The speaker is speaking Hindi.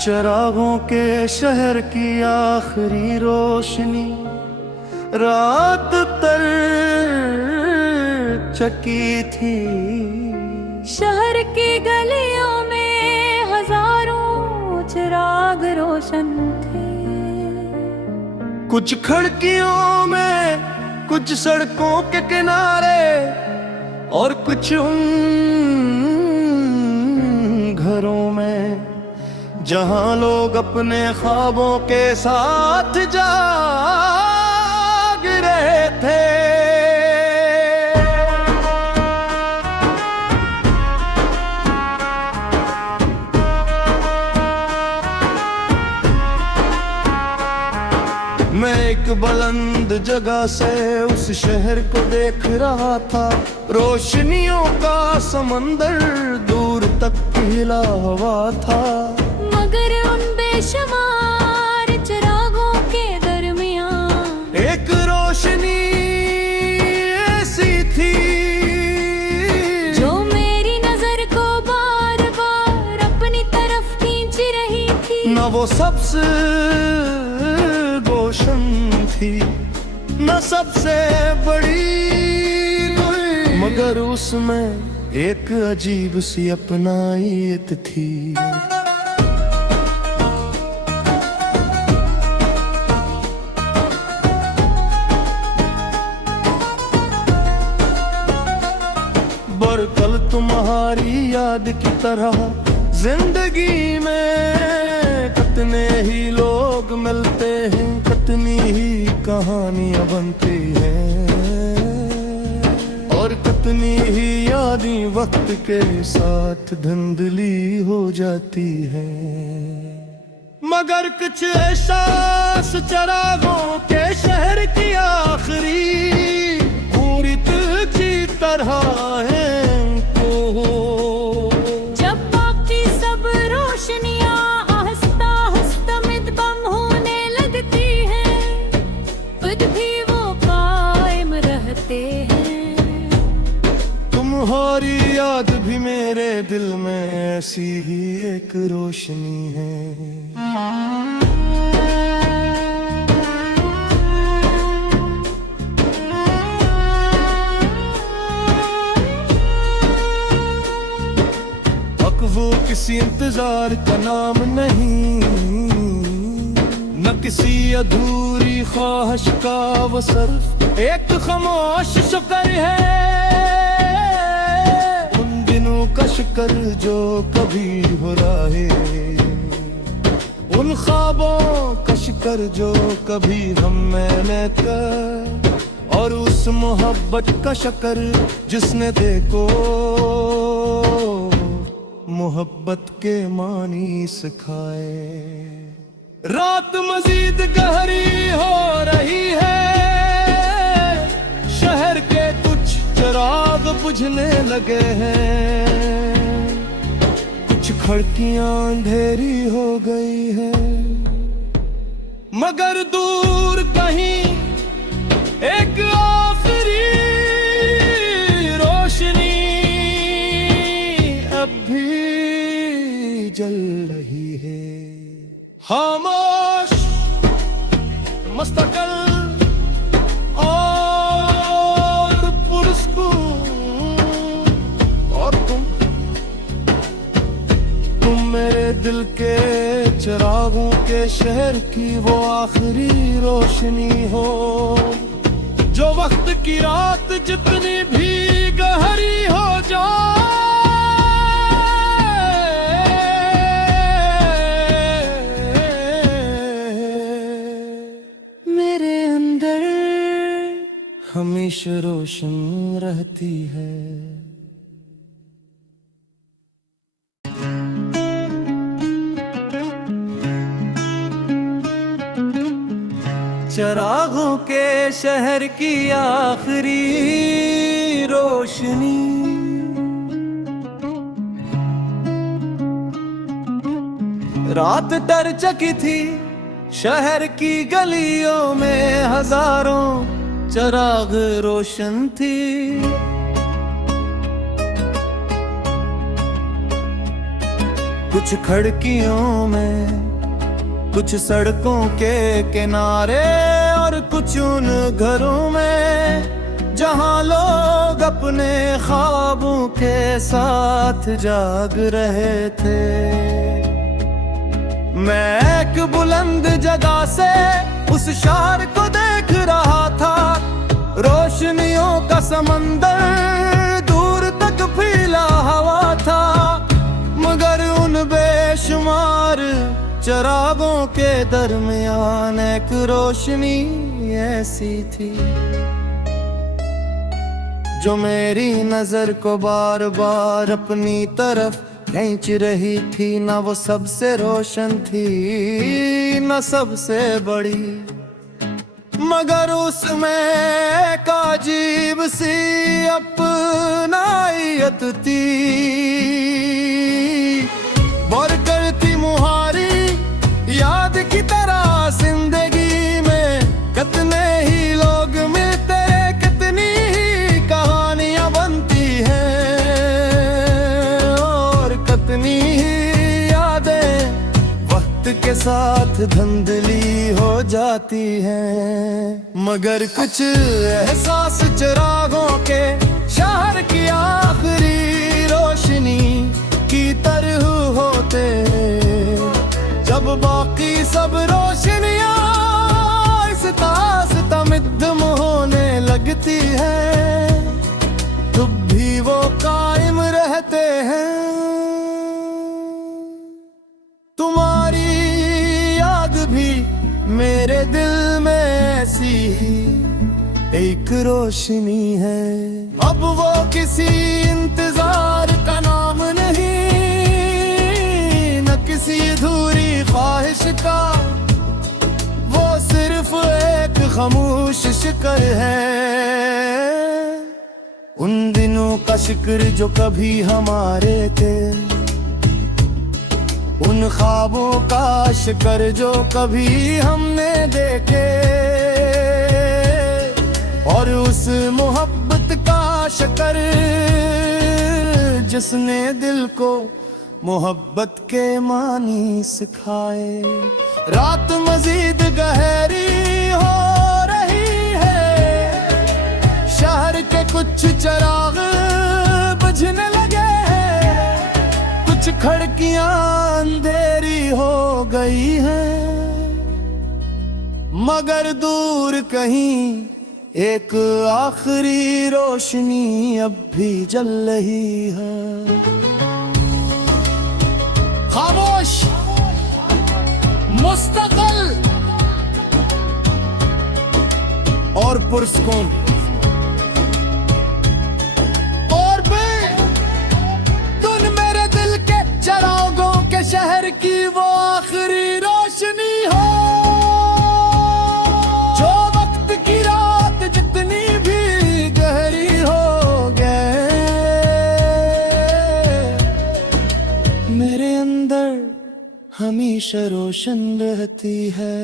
चरागों के शहर की आखिरी रोशनी रात तर चकी थी। शहर की गलियों में हजारों चिराग रोशन थे। कुछ खिड़कियों में, कुछ सड़कों के किनारे, और कुछ उन घरों में जहां लोग अपने ख्वाबों के साथ जाग रहे थे। मैं एक बुलंद जगह से उस शहर को देख रहा था। रोशनियों का समंदर दूर तक हिला हुआ था, मगर उन बेशुमार चिरागों के दरमियान एक रोशनी ऐसी थी जो मेरी नजर को बार बार अपनी तरफ खींच रही थी। न वो सबसे रोशन थी, न सबसे बड़ी, मगर उसमें एक अजीब सी अपनाइत थी। बरकल तुम्हारी याद की तरह जिंदगी में कितने ही लोग मिलते हैं, कितनी ही कहानियां बनती हैं, और कितनी ही यादें वक्त के साथ धुंधली हो जाती हैं। मगर कुछ एहसास चरागों के शहर की आखिरी मूरत की तरह है। जब बाकी सब रोशनियां आहिस्ता आहिस्ता मितबम होने लगती हैं, खुद भी वो कायम रहते हैं। तुम्हारी याद भी मेरे दिल में ऐसी ही एक रोशनी है। वो किसी इंतजार का नाम नहीं, न किसी अधूरी ख्वाहिश का वो सिर्फ एक खामोश शुक्र है। उन दिनों का शुक्र जो कभी हो रहे, उन ख्वाबों का शुक्र जो कभी हम में लेकर, और उस मोहब्बत का शुक्र जिसने देखो मोहब्बत के मानी सिखाए। रात मजीद गहरी हो रही है, शहर के कुछ चिराग बुझने लगे हैं, कुछ खिड़कियां अंधेरी हो गई है, मगर दूर कहीं एक आखिरी रोशनी अब भी जल रही है। खामोश, मुस्तकिल और पुरस्कून, और तुम मेरे दिल के चिरागों के शहर की वो आखिरी रोशनी हो, जो वक्त की रात जितनी भी गहरी हो जाए हमेशा रोशन रहती है। चरागों के शहर की आखिरी रोशनी रात तर चकी थी। शहर की गलियों में हजारों चिराग रोशन थी। कुछ खिड़कियों में, कुछ सड़कों के किनारे, और कुछ उन घरों में जहां लोग अपने ख्वाबों के साथ जाग रहे थे। मैं एक बुलंद जगह से उस शहर को देख रहा था, रोशनियों का समंदर दूर तक फैला हुआ था, मगर उन बेशुमार चरागों के दरमियान एक रोशनी ऐसी थी जो मेरी नजर को बार बार अपनी तरफ खींच रही थी। ना वो सबसे रोशन थी, न सबसे बड़ी, मगर उसमें एक अजीब सी अपनायत थी। बरकर थी मुहारी याद की तरह जिंदगी में, कितने ही लोग मिलते, कितनी ही कहानियां बनती हैं, और कितनी ही यादें वक्त के साथ धुंधली हो जाती हैं। मगर कुछ एहसास चिरागों के शहर की आखिरी रोशनी की तरह होते हैं, जब बाकी सब रोशनियां आहिस्ता मिद्दम होने लगती हैं, तब भी वो कायम रहते हैं। तुम्हारी याद भी मेरे दिल में ऐसी ही एक रोशनी है। अब वो किसी इंतजार का नाम नहीं, न किसी अधूरी ख्वाहिश का, वो सिर्फ एक खामोश शिकर है। उन दिनों का शिक्र जो कभी हमारे थे, उन ख्वाबों का शिकर जो कभी हमने देखे, और उस मोहब्बत का शिकर जिसने दिल को मोहब्बत के मानी सिखाए। रात मजीद गहरी हो रही है, शहर के कुछ चिराग बुझने लगे हैं, कुछ खिड़कियां अंधेरी हो गई हैं, मगर दूर कहीं एक आखिरी रोशनी अब भी जल रही है। खामोश, मुस्तकिल और पुरस्कून, और भी तुम मेरे दिल के चिरागों के शहर की वो आखिरी रोशनी हो, जो वक्त की रात जितनी भी गहरी हो गए, मेरे अंदर हमेशा रोशन रहती है।